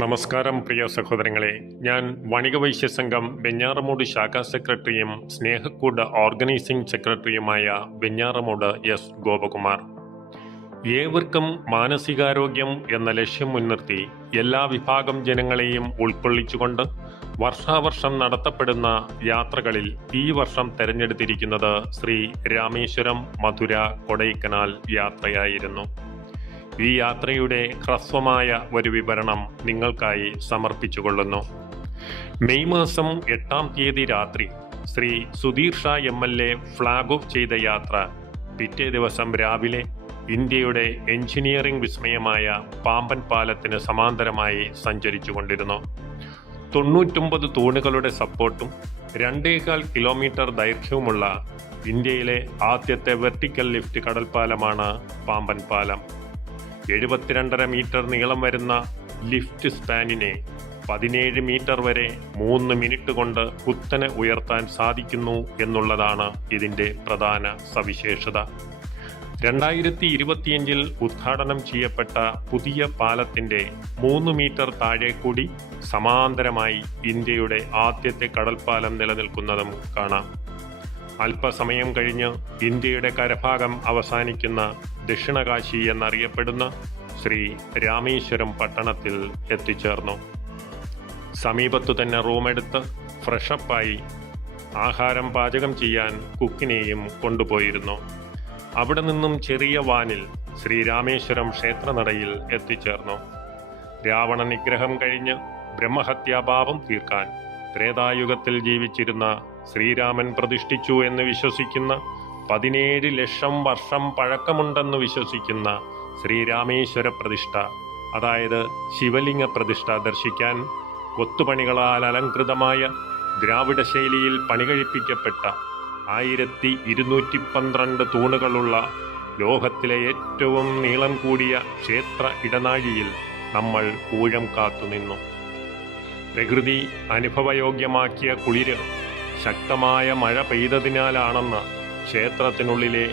നമസ്കാരം പ്രിയ സഹോദരങ്ങളെ, ഞാൻ വണികവൈശ്യ സംഘം വെഞ്ഞാറമൂട് ശാഖാ സെക്രട്ടറിയും സ്നേഹക്കൂട് ഓർഗനൈസിംഗ് സെക്രട്ടറിയുമായ വെഞ്ഞാറമൂട് എസ് ഗോപകുമാർ. ഏവർക്കും മാനസികാരോഗ്യം എന്ന ലക്ഷ്യം മുൻനിർത്തി എല്ലാ വിഭാഗം ജനങ്ങളെയും ഉൾക്കൊള്ളിച്ചുകൊണ്ട് വർഷാവർഷം നടത്തപ്പെടുന്ന യാത്രകളിൽ ഈ വർഷം തെരഞ്ഞെടുത്തിരിക്കുന്നത് ശ്രീ രാമേശ്വരം മധുര കൊടൈക്കനാൽ യാത്രയായിരുന്നു. ഈ യാത്രയുടെ ഹ്രസ്വമായ ഒരു വിവരണം നിങ്ങൾക്കായി സമർപ്പിച്ചുകൊള്ളുന്നു. മെയ് മാസം 8-ാം തീയതി രാത്രി Shri Sudheer Shah MLA flag off ചെയ്ത യാത്ര പിറ്റേ ദിവസം രാവിലെ ഇന്ത്യയുടെ എഞ്ചിനീയറിംഗ് വിസ്മയമായ പാമ്പൻ പാലത്തിന് സമാന്തരമായി സഞ്ചരിച്ചുകൊണ്ടിരുന്നു. 99 തൂണുകളുടെ സപ്പോർട്ടും 2.25 കിലോമീറ്റർ ദൈർഘ്യവുമുള്ള ഇന്ത്യയിലെ ആദ്യത്തെ വെർട്ടിക്കൽ ലിഫ്റ്റ് കടൽപ്പാലമാണ് പാമ്പൻ പാലം. 72.5 മീറ്റർ നീളം വരുന്ന ലിഫ്റ്റ് സ്പാനിനെ 17 മീറ്റർ വരെ 3 മിനിറ്റ് കൊണ്ട് കുത്തനെ ഉയർത്താൻ സാധിക്കുന്നു എന്നുള്ളതാണ് ഇതിൻ്റെ പ്രധാന സവിശേഷത. 2025 ഉദ്ഘാടനം ചെയ്യപ്പെട്ട പുതിയ പാലത്തിൻ്റെ 3 മീറ്റർ താഴെ കൂടി സമാന്തരമായി ഇന്ത്യയുടെ ആദ്യത്തെ കടൽപ്പാലം നിലനിൽക്കുന്നതും കാണാം. അല്പസമയം കഴിഞ്ഞ് ഇന്ത്യയുടെ കരഭാഗം അവസാനിക്കുന്ന ദക്ഷിണകാശി എന്നറിയപ്പെടുന്ന ശ്രീ രാമേശ്വരം പട്ടണത്തിൽ എത്തിച്ചേർന്നു. സമീപത്തു തന്നെ റൂമെടുത്ത് ഫ്രഷപ്പായി ആഹാരം പാചകം ചെയ്യാൻ കുക്കിനെയും കൊണ്ടുപോയിരുന്നു. അവിടെ നിന്നും ചെറിയ വാനിൽ ശ്രീ രാമേശ്വരം ക്ഷേത്രനടയിൽ എത്തിച്ചേർന്നു. രാവണ നിഗ്രഹം കഴിഞ്ഞ് ബ്രഹ്മഹത്യാഭാവം തീർക്കാൻ ത്രേതായുഗത്തിൽ ജീവിച്ചിരുന്ന ശ്രീരാമൻ പ്രതിഷ്ഠിച്ചു എന്ന് വിശ്വസിക്കുന്ന 17 ലക്ഷം വർഷം പഴക്കമുണ്ടെന്ന് വിശ്വസിക്കുന്ന ശ്രീരാമേശ്വര പ്രതിഷ്ഠ, അതായത് ശിവലിംഗ പ്രതിഷ്ഠ ദർശിക്കാൻ കൊത്തുപണികളാൽ അലങ്കൃതമായ ദ്രാവിഡ ശൈലിയിൽ പണികഴിപ്പിക്കപ്പെട്ട 1212 തൂണുകളുള്ള ലോകത്തിലെ ഏറ്റവും നീളം കൂടിയ ക്ഷേത്ര ഇടനാഴിയിൽ നമ്മൾ ഊഴം കാത്തുനിന്നു. പ്രകൃതി അനുഭവയോഗ്യമാക്കിയ കുളിര് ശക്തമായ മഴ പെയ്തതിനാലാണെന്ന് ക്ഷേത്രത്തിനുള്ളിലെ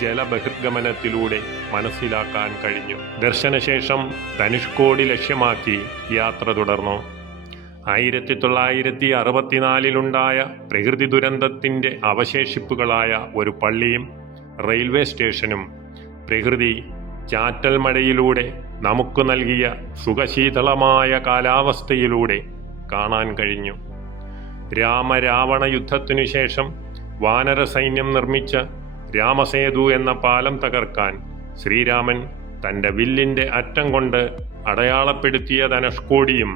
ജലബഹിർഗമനത്തിലൂടെ മനസ്സിലാക്കാൻ കഴിഞ്ഞു. ദർശനശേഷം ധനുഷ്കോടി ലക്ഷ്യമാക്കി യാത്ര തുടർന്നു. 1964 പ്രകൃതി ദുരന്തത്തിൻ്റെ അവശേഷിപ്പുകളായ ഒരു പള്ളിയും റെയിൽവേ സ്റ്റേഷനും പ്രകൃതി ചാറ്റൽ മഴയിലൂടെ നമുക്ക് നൽകിയ സുഖശീതളമായ കാലാവസ്ഥയിലൂടെ കാണാൻ കഴിഞ്ഞു. രാമരാവണ യുദ്ധത്തിനു ശേഷം വാനര സൈന്യം നിർമ്മിച്ച രാമസേതു എന്ന പാലം തകർക്കാൻ ശ്രീരാമൻ തൻ്റെ വില്ലിൻ്റെ അറ്റം കൊണ്ട് അടയാളപ്പെടുത്തിയ ധനുഷ്കോടിയും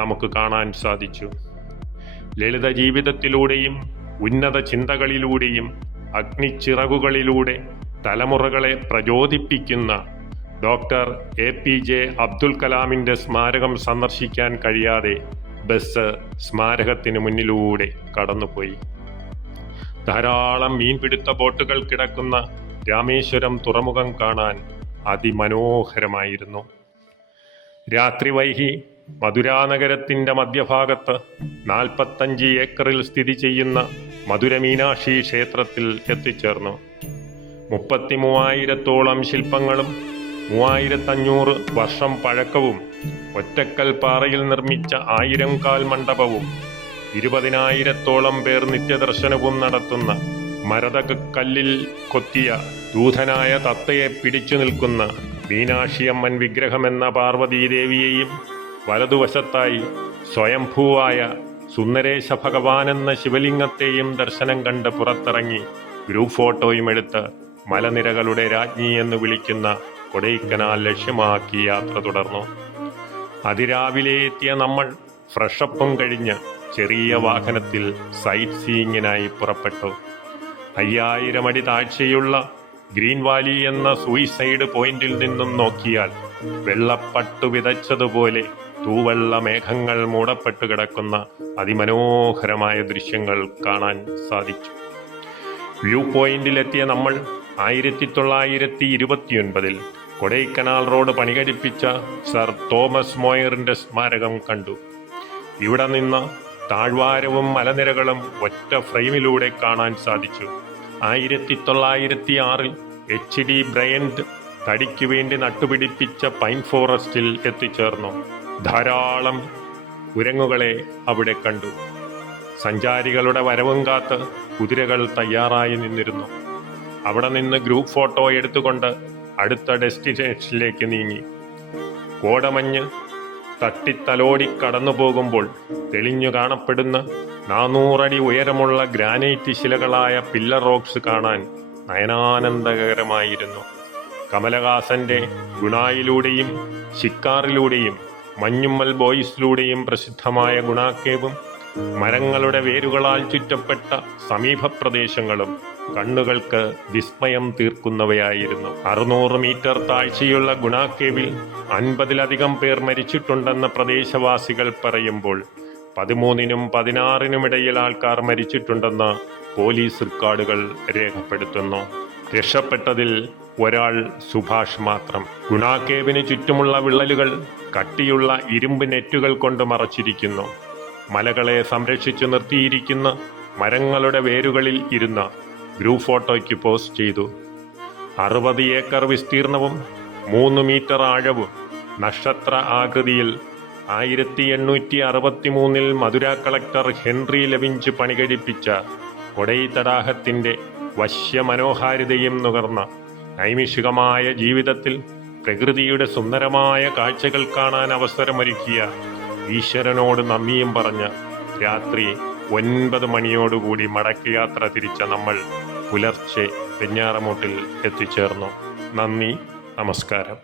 നമുക്ക് കാണാൻ സാധിച്ചു. ലളിത ജീവിതത്തിലൂടെയും ഉന്നത ചിന്തകളിലൂടെയും അഗ്നിച്ചിറകുകളിലൂടെ തലമുറകളെ പ്രചോദിപ്പിക്കുന്ന ഡോക്ടർ APJ അബ്ദുൽ കലാമിൻ്റെ സ്മാരകം സന്ദർശിക്കാൻ കഴിയാതെ ബസ് സ്മാരകത്തിന് മുന്നിലൂടെ കടന്നുപോയി. ധാരാളം മീൻപിടുത്ത ബോട്ടുകൾ കിടക്കുന്ന രാമേശ്വരം തുറമുഖം കാണാൻ അതിമനോഹരമായിരുന്നു. രാത്രി വൈകി മധുരാനഗരത്തിൻ്റെ മധ്യഭാഗത്ത് 45 ഏക്കറിൽ സ്ഥിതി ചെയ്യുന്ന മധുര മീനാക്ഷി ക്ഷേത്രത്തിൽ എത്തിച്ചേർന്നു. 33,000-ഓളം ശില്പങ്ങളും 3,500 വർഷം പഴക്കവും ഒറ്റക്കൽ പാറയിൽ നിർമ്മിച്ച 1000 കാൽ മണ്ഡപവും 20,000-ഓളം പേർ നിത്യദർശനവും നടത്തുന്ന മരതകല്ലിൽ കൊത്തിയ ദൂതനായ തത്തയെ പിടിച്ചു നിൽക്കുന്ന മീനാക്ഷിയമ്മൻ വിഗ്രഹമെന്ന പാർവതീദേവിയെയും വലതുവശത്തായി സ്വയംഭൂവായ സുന്ദരേശ ഭഗവാനെന്ന ശിവലിംഗത്തെയും ദർശനം കണ്ട് പുറത്തിറങ്ങി ഗ്രൂപ്പ് ഫോട്ടോയും എടുത്ത് മലനിരകളുടെ രാജ്ഞി എന്ന് വിളിക്കുന്ന കൊടൈക്കനാൽ ലക്ഷ്യമാക്കി യാത്ര തുടർന്നു. അതിരാവിലെ എത്തിയ നമ്മൾ ഫ്രഷപ്പും കഴിഞ്ഞ് ചെറിയ വാഹനത്തിൽ സൈറ്റ് സീയിങ്ങിനായി പുറപ്പെട്ടു. 5000 അടി താഴ്ചയുള്ള ഗ്രീൻ വാലി എന്ന സൂയിസൈഡ് പോയിന്റിൽ നിന്നും നോക്കിയാൽ വെള്ളപ്പട്ടു വിതച്ചതുപോലെ തൂവെള്ള മേഘങ്ങൾ മൂടപ്പെട്ടു കിടക്കുന്ന അതിമനോഹരമായ ദൃശ്യങ്ങൾ കാണാൻ സാധിച്ചു. വ്യൂ പോയിന്റിലെത്തിയ നമ്മൾ 1929 കൊടൈക്കനാൽ റോഡ് പണികഴിപ്പിച്ച സർ തോമസ് മോയറിൻ്റെ സ്മാരകം കണ്ടു. ഇവിടെ നിന്ന് താഴ്വാരവും മലനിരകളും ഒറ്റ ഫ്രെയിമിലൂടെ കാണാൻ സാധിച്ചു. 1906 HD ബ്രയന്റ് തടിക്കു വേണ്ടി നട്ടുപിടിപ്പിച്ച പൈൻ ഫോറസ്റ്റിൽ എത്തിച്ചേർന്നു. ധാരാളം കുരങ്ങുകളെ അവിടെ കണ്ടു. സഞ്ചാരികളുടെ വരവും കാത്ത് കുതിരകൾ തയ്യാറായി നിന്നിരുന്നു. അവിടെ നിന്ന് ഗ്രൂപ്പ് ഫോട്ടോ എടുത്തുകൊണ്ട് അടുത്ത ഡെസ്റ്റിനേഷനിലേക്ക് നീങ്ങി. കോടമഞ്ഞ് തട്ടിത്തലോടി കടന്നു പോകുമ്പോൾ തെളിഞ്ഞു കാണപ്പെടുന്ന 400 അടി ഉയരമുള്ള ഗ്രാനൈറ്റ് ശിലകളായ പില്ലർ റോക്സ് കാണാൻ നയനാനന്ദകരമായിരുന്നു. കമലഹാസന്റെ ഗുണായിലൂടെയും ഷിക്കാറിലൂടെയും മഞ്ഞുമ്മൽ ബോയ്സിലൂടെയും പ്രസിദ്ധമായ ഗുണ കേവും മരങ്ങളുടെ വേരുകളാൽ ചുറ്റപ്പെട്ട സമീപ പ്രദേശങ്ങളും കണ്ണുകൾക്ക് വിസ്മയം തീർക്കുന്നവയായിരുന്നു. 600 മീറ്റർ താഴ്ചയുള്ള ഗുണ കേവിൽ 50-ലധികം പേർ മരിച്ചിട്ടുണ്ടെന്ന് പ്രദേശവാസികൾ പറയുമ്പോൾ 13-നും 16-നും ഇടയിൽ ആൾക്കാർ മരിച്ചിട്ടുണ്ടെന്ന് പോലീസ് റെക്കോർഡുകൾ രേഖപ്പെടുത്തുന്നു. രക്ഷപ്പെട്ടതിൽ ഒരാൾ സുഭാഷ് മാത്രം. ഗുണ കേവിന് ചുറ്റുമുള്ള വിള്ളലുകൾ കട്ടിയുള്ള ഇരുമ്പ് നെറ്റുകൾ കൊണ്ട് മറച്ചിരിക്കുന്നു. മലകളെ സംരക്ഷിച്ചു നിർത്തിയിരിക്കുന്ന മരങ്ങളുടെ വേരുകളിൽ ഇരുന്ന ഗ്രൂപ്പ് ഫോട്ടോയ്ക്ക് പോസ്റ്റ് ചെയ്തു. 60 ഏക്കർ വിസ്തീർണവും 3 മീറ്റർ ആഴവും നക്ഷത്ര ആകൃതിയിൽ 1863 മധുര കളക്ടർ ഹെൻറി ലെവിഞ്ച് പണികഴിപ്പിച്ച കൊടൈ തടാകത്തിൻ്റെ വശ്യമനോഹാരിതയും നുകർന്ന നൈമിഷികമായ ജീവിതത്തിൽ പ്രകൃതിയുടെ സുന്ദരമായ കാഴ്ചകൾ കാണാൻ അവസരമൊരുക്കിയ ഈശ്വരനോട് നന്ദിയും പറഞ്ഞ് രാത്രി 9 മണിയോടുകൂടി മടക്കയാത്ര തിരിച്ച നമ്മൾ പുലർച്ചെ വെഞ്ഞാറമൂട്ടിൽ എത്തിച്ചേർന്നു. നന്ദി, നമസ്കാരം.